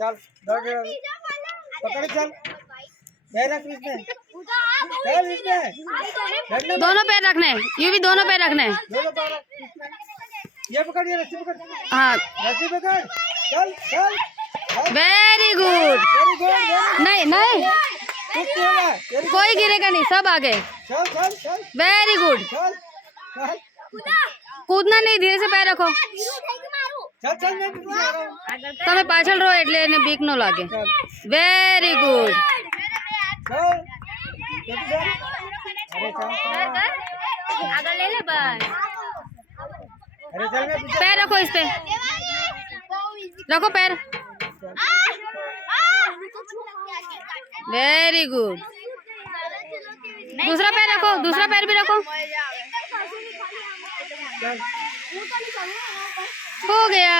चल पकड़ चल पैर रख इसमें चल इसमें दोनों पैर रखने, ये भी दोनों पैर रखने। दोनों पैर रख इसमें। ये पकड़, ये रस्सी पकड़। हाँ रस्सी पकड़। चल चल वेरी गुड। Very good. नहीं नहीं कुछ नहीं होगा। कोई गिरेगा नहीं, सब आगे। चल चल चल वेरी गुड। चल चल कूदना नहीं, धीरे से पैर रखो। चल चल मैं पीछे आ रहा हूँ। તમે પાછળ રહો એટલે એને બીક ન લાગે। Very good. चल जल्दी चल। अरे चल આગળ લઈ લે બસ। अरे चल मैं पीछे। पैर रखो इस पे, रखो पैर। Very good. दूसरा पैर रखो, दूसरा पैर भी रखो। चल हो गया।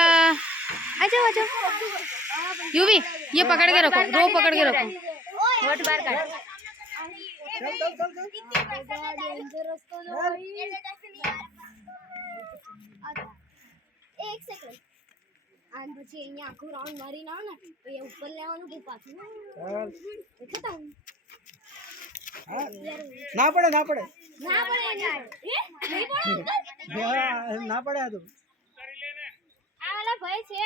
अच्छा अच्छा यूवी ये पकड़ के रखो, रो पकड़ के रखो। वोट बार काट। चल चल चल चल एक सेकंड आन પછી અહીંયા આખું રાઉન્ડ મારીને આવ ને તો એ ઉપર લેવાનું કે પાછું चल ખતમ हाँ, ना पड़े ना पड़े ના પડે એ નહીં પડે અંકલ हाँ, ना पड़े तो આ વાલા ભાઈ છે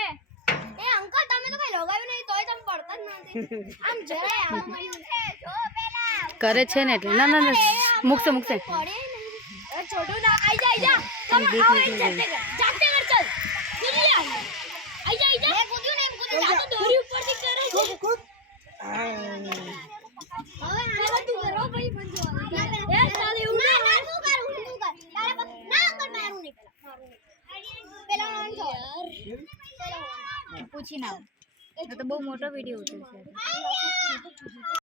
એ અંકલ તમે તો કઈ લગાવ્યું નહીં તોય તમે પડતા જ નથી આમ જરાય આમ જો પેલા કરે છે ને એટલે ના ના ના મુકશે મુકશે। પડે નહીં એ છોટું ના આઈ જા તમે આવો એ જાતે કર ચલ કૂદી આઈ જા મેં કૂદ્યું નહીં કૂદ્યું આ તો દોરી ઉપરથી કરે છે कूद હવે આને તું કરો ભાઈ બંધો એ ચાલ એવું ના ના તું કર તારે ના અંકલ મારું નહીં પેલા મારું યાર પૂછી ના તો બહુ મોટો વિડિયો હતો।